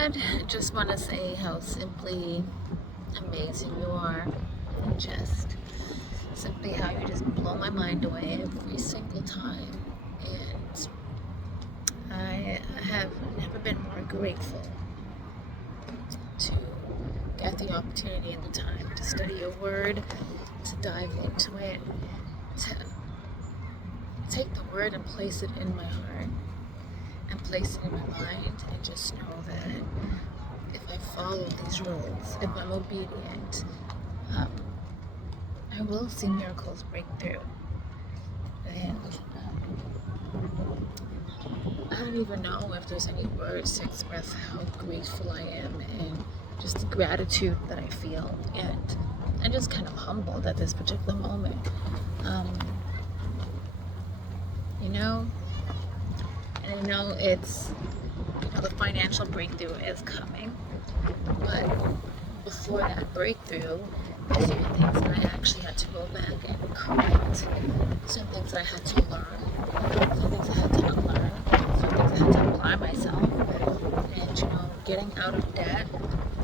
Dad, I just want to say how simply amazing you are, and just simply how you just blow my mind away every single time. And I have never been more grateful to get the opportunity and the time to study your word, to dive into it, to take the word and place it in my heart and place it in my mind, and just know that if I follow these rules, if I'm obedient, um, I will see miracles break through. And I don't even know if there's any words to express how grateful I am and just the gratitude that I feel. And I'm just kind of humbled at this particular moment. Um, you know, and I know the financial breakthrough is coming, but before that breakthrough, there's certain things that I actually had to go back and correct. Some things that I had to learn, some things I had to unlearn, some things I had to apply myself. And getting out of debt,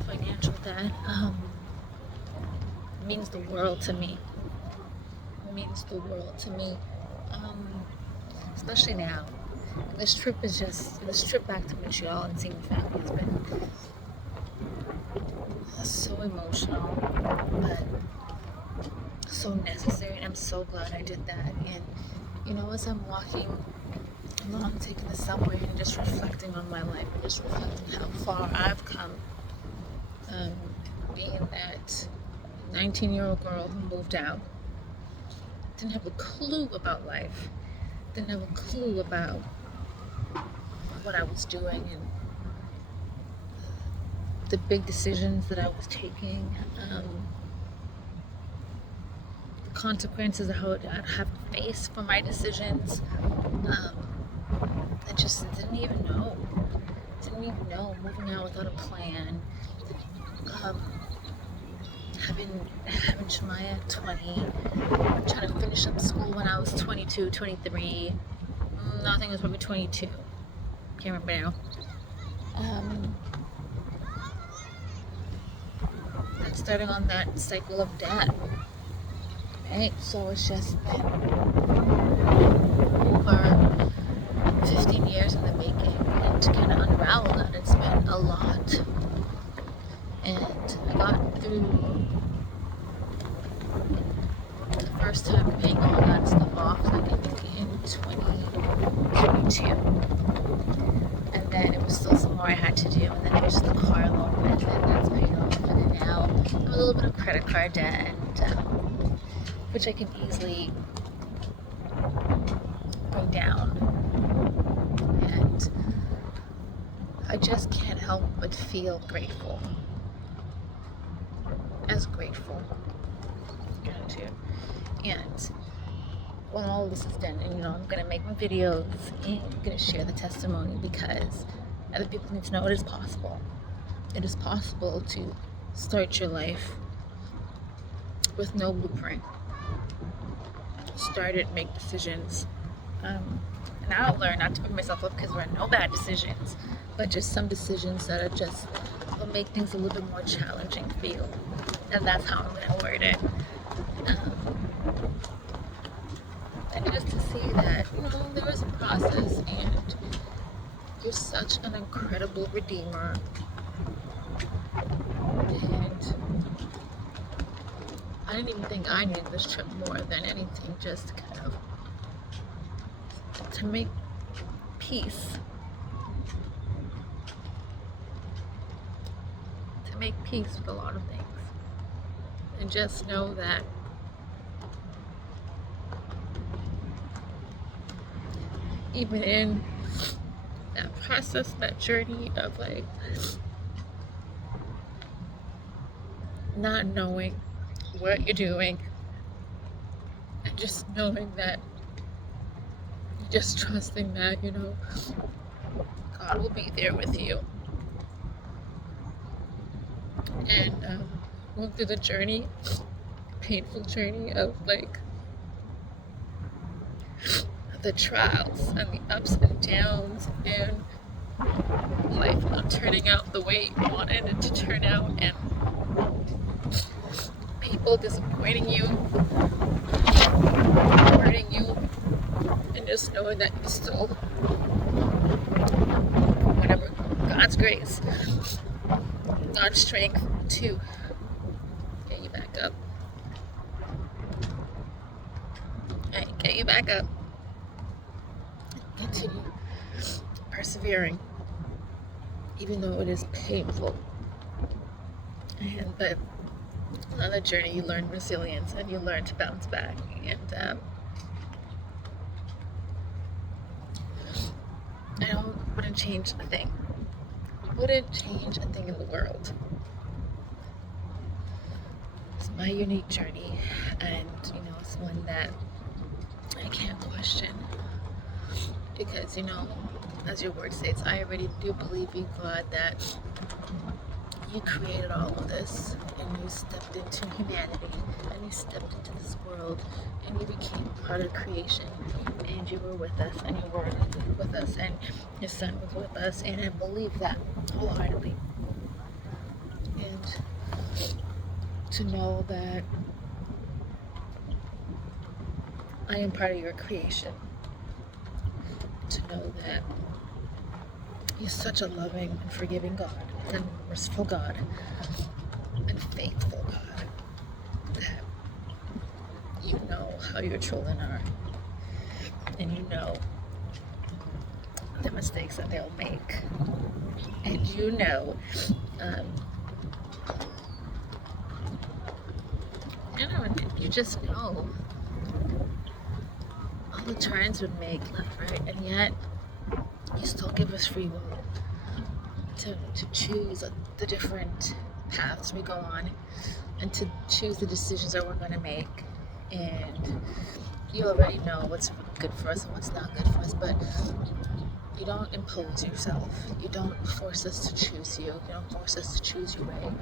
financial debt, means the world to me. It means the world to me, especially now. This trip back to Montreal and seeing the family has been so emotional, but so necessary, and I'm so glad I did that. And as I'm walking along, taking the subway and just reflecting on my life and just reflecting how far I've come, being that 19-year-old girl who moved out, didn't have a clue about life, didn't have a clue about what I was doing and the big decisions that I was taking, the consequences I would have to face for my decisions. I just didn't even know. Moving out without a plan. Having Shemaya at 20, trying to finish up school when I was 22, 23. I think it was probably 22. Can't remember now. And starting on that cycle of debt. Right? So it's just been over 15 years in the making, and to kind of unravel that, it's been a lot. And I got through the first time paying all that stuff off, like I think in 2022. And then it was still some more I had to do, and then it was just the car loan, and then that's paid off. And then now I have a little bit of credit card debt, and which I can easily bring down. And I just can't help but feel grateful. Gratitude. And when all of this is done, and I'm gonna make my videos and I'm gonna share the testimony, because other people need to know it is possible. It is possible to start your life with no blueprint. Start it, make decisions. And I'll learn not to beat myself up, because there are no bad decisions, but just some decisions that will make things a little bit more challenging for you. And that's how I'm going to word it. And just to see that, there is a process, and you're such an incredible redeemer. And I didn't even think I needed this trip more than anything, just kind of to make peace. To make peace with a lot of things. And just know that even in that process, that journey of not knowing what you're doing, and just knowing that, just trusting that, God will be there with you. And going through the journey, painful journey of the trials and the ups and downs, and life not turning out the way you wanted it to turn out, and people disappointing you, hurting you, and just knowing that you still, whatever, God's grace, God's strength to get you back up. Right, get you back up. Continue persevering, even though it is painful. But on the journey, you learn resilience and you learn to bounce back. And I wouldn't change a thing. Wouldn't change a thing in the world. It's my unique journey, and it's one that I can't question. Because, as your word says, I already do believe in God that you created all of this, and you stepped into humanity, and you stepped into this world, and you became part of creation, and you were with us, and you were with us, and your son was with us, and I believe that wholeheartedly. And to know that I am part of your creation, to know that you're such a loving and forgiving God, and merciful God, and faithful God, that you know how your children are, and you know the mistakes that they'll make, and you you just know all the turns we make left, right, and yet you still give us free will to choose the different paths we go on, and to choose the decisions that we're going to make. And you already know what's good for us and what's not good for us, but you don't impose yourself. You don't force us to choose you. You don't force us to choose your way.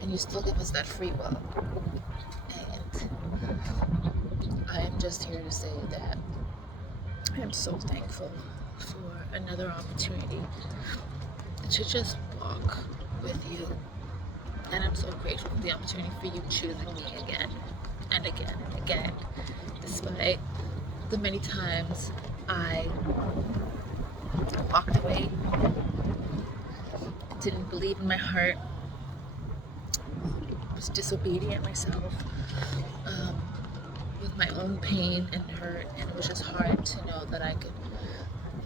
And you still give us that free will. And I am just here to say that I am so thankful for another opportunity to just walk with you. And I'm so grateful for the opportunity for you choosing me again and again and again, despite the many times I walked away, didn't believe in my heart, was disobedient myself, with my own pain and hurt, and it was just hard to know that I could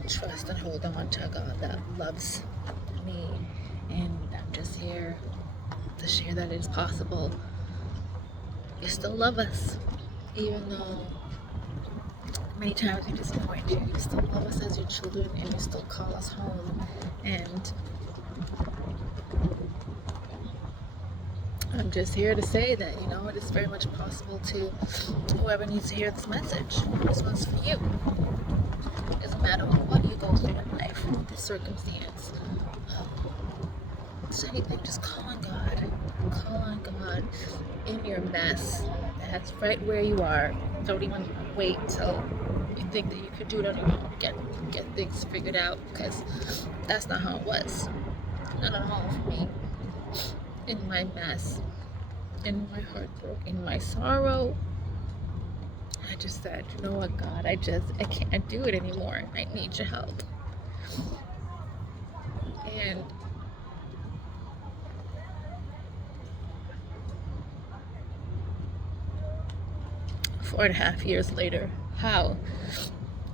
trust and hold on to a God that loves me. And I'm just here to share that it is possible. You still love us, even though many times we disappoint you. You still love us as your children, and you still call us home. And I'm just here to say that, it is very much possible to whoever needs to hear this message. This one's for you. It doesn't matter what you go through in life, the circumstance, just anything, just call on God. Call on God in your mess. That's right where you are. Don't even wait till you think that you could do it on your own. Get things figured out, because that's not how it was. Not at all for me. In my mess, in my heartbreak, in my sorrow, I just said, you know what, God, I can't do it anymore. I need your help. And four and a half years later, how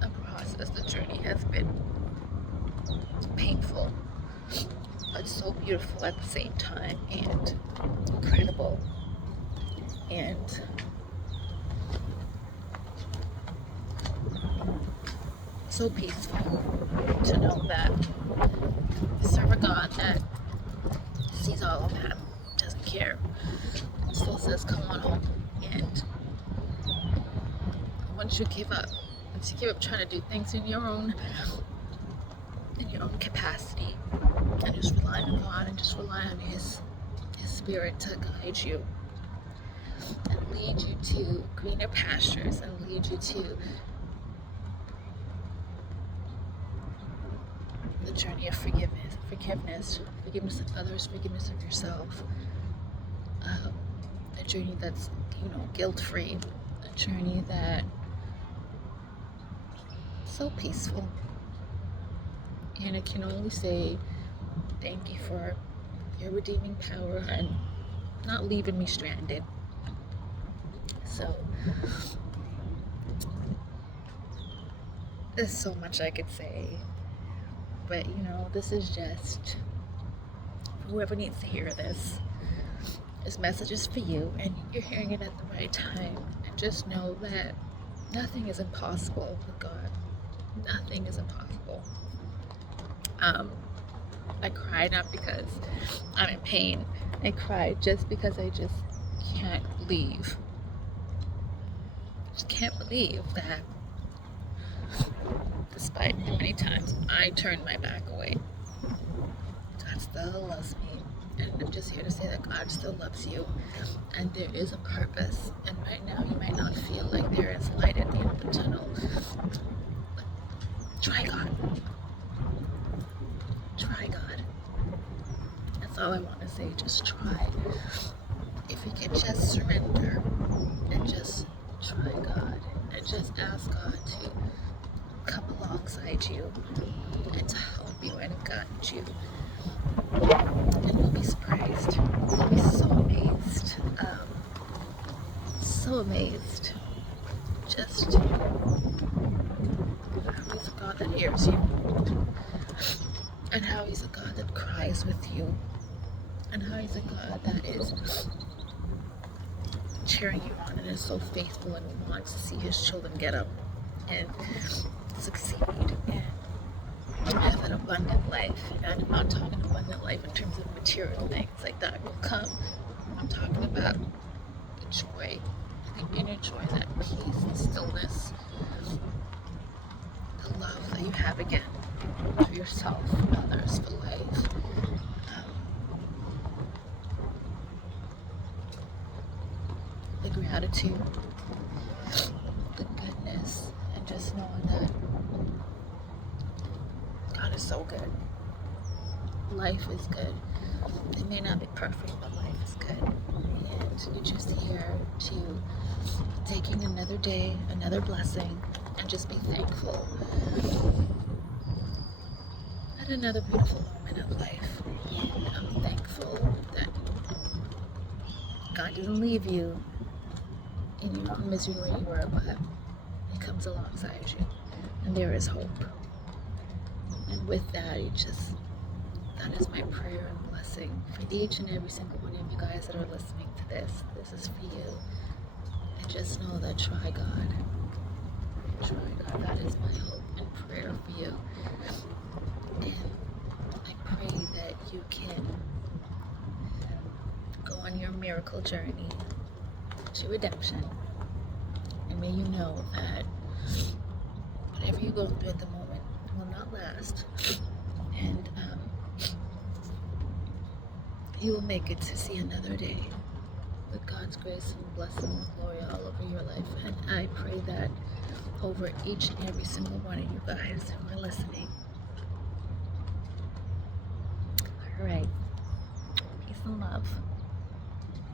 a process, the journey has been painful, but so beautiful at the same time, and incredible, and so peaceful to know that we serve a God that sees all of that, doesn't care, still says, come on home. And once you give up trying to do things in your own capacity, and just rely on God, and just rely on His Spirit to guide you and lead you to greener pastures, and lead you to the journey of forgiveness forgiveness of others, forgiveness of yourself. A journey that's, guilt-free, a journey that so peaceful. And I can only say thank you for your redeeming power and not leaving me stranded. So there's so much I could say, but this is just for whoever needs to hear this. This message is for you, and you're hearing it at the right time. And just know that nothing is impossible with God. Nothing is impossible. I cry not because I'm in pain. I cry just because I just can't believe. Just can't believe that despite the many times I turned my back away, God still loves me. And I'm just here to say that God still loves you, and there is a purpose. And right now you might not feel like there is light at the end of the tunnel, but try God. Try God. That's all I want to say. Just try. If you can just surrender and just try God and just ask God to come alongside you and to help you and guide you, and you'll be surprised. You'll be so amazed. So amazed. Just how He's a God that hears you, and how He's a God that cries with you, and how He's a God that is cheering you on and is so faithful and wants to see His children get up and succeed and have an abundant life. And I'm not talking abundant life in terms of material things like that will come. I'm talking about the joy, the inner joy, that peace, the stillness, the love that you have again for yourself, for others, for life. The gratitude, the goodness, and just knowing that God is so good. Life is good. It may not be perfect, but life is good. And you're just here to taking another day, another blessing, and just be thankful at another beautiful moment of life. And I'm thankful that God doesn't leave you in your own misery where you were, but He comes alongside you, and there is hope. And with that, that is my prayer and blessing for each and every single one of you guys that are listening to this. This is for you. And just know that try God. Try God. That is my hope and prayer for you. And I pray that you can go on your miracle journey to redemption. And may you know that whatever you go through at the moment will not last. And you will make it to see another day with God's grace and blessing and glory all over your life. And I pray that over each and every single one of you guys who are listening. All right. Peace and love.